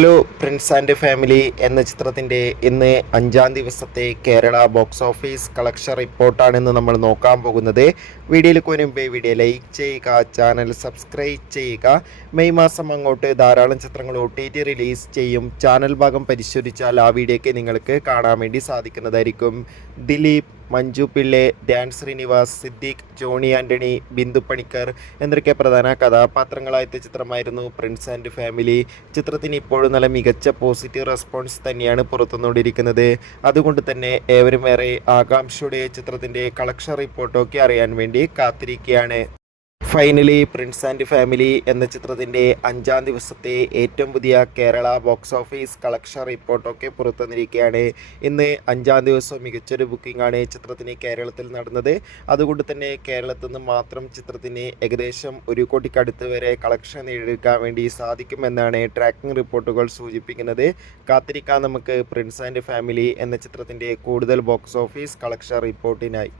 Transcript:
Hello Prince and family എന്ന ചിത്രത്തിൻ്റെ ഇന്ന് 5-ാം ദിവസത്തെ കേരള ബോക്സ് ഓഫീസ് കളക്ഷൻ റിപ്പോർട്ടാണ് നമ്മൾ നോക്കാൻ പോകുന്നത്. വീഡിയോയിലേക്ക് മുൻപേ വീഡിയോ ലൈക്ക് ചെയ്യുക, ചാനൽ സബ്സ്ക്രൈബ് ചെയ്യുക. മെയ് മാസം അങ്ങോട്ട് ധാരാളം ചിത്രങ്ങൾ OTT റിലീസ് ചെയ്യും. ചാനൽ ഭാഗം പരിശോധിച്ചാൽ ആ വീഡിയോയ്ക്ക് നിങ്ങൾക്ക് കാണാൻ വേണ്ടി സാധിക്കുന്നതായിരിക്കും. ദിലീപ്, മഞ്ജു പിള്ളെ, ധ്യാൻ ശ്രീനിവാസ്, സിദ്ദീഖ്, ജോണി ആൻ്റണി, ബിന്ദു പണിക്കർ എന്നൊക്കെ പ്രധാന കഥാപാത്രങ്ങളായ ചിത്രമായിരുന്നു പ്രിൻസ് ആൻഡ് ഫാമിലി. ചിത്രത്തിന് ഇപ്പോഴും നല്ല മികച്ച പോസിറ്റീവ് റെസ്പോൺസ് തന്നെയാണ് പുറത്തുനിന്നുകൊണ്ടിരിക്കുന്നത്. അതുകൊണ്ട് തന്നെ ഏവരും ഏറെ ആകാംക്ഷയോടെ ചിത്രത്തിൻ്റെ കളക്ഷൻ റിപ്പോർട്ടൊക്കെ അറിയാൻ വേണ്ടി കാത്തിരിക്കുകയാണ്. ഫൈനലി പ്രിൻസ് ആൻഡ് ഫാമിലി എന്ന ചിത്രത്തിൻ്റെ 5-ാം ദിവസത്തെ ഏറ്റവും പുതിയ കേരള ബോക്സ് ഓഫീസ് കളക്ഷൻ റിപ്പോർട്ടൊക്കെ പുറത്തുവന്നിരിക്കുകയാണ്. ഇന്ന് 5-ാം ദിവസം മികച്ചൊരു ബുക്കിംഗ് ആണ് ചിത്രത്തിന് കേരളത്തിൽ നടന്നത്. അതുകൊണ്ട് തന്നെ കേരളത്തിൽ നിന്ന് മാത്രം ചിത്രത്തിന് ഏകദേശം 1 കോടിക്കടുത്ത് വരെ കളക്ഷൻ നേടിയെടുക്കാൻ വേണ്ടി സാധിക്കുമെന്നാണ് ട്രാക്കിംഗ് റിപ്പോർട്ടുകൾ സൂചിപ്പിക്കുന്നത്. കാത്തിരിക്കാൻ നമുക്ക് പ്രിൻസ് ആൻഡ് ഫാമിലി എന്ന ചിത്രത്തിൻ്റെ കൂടുതൽ ബോക്സ് ഓഫീസ് കളക്ഷൻ റിപ്പോർട്ടിനായി.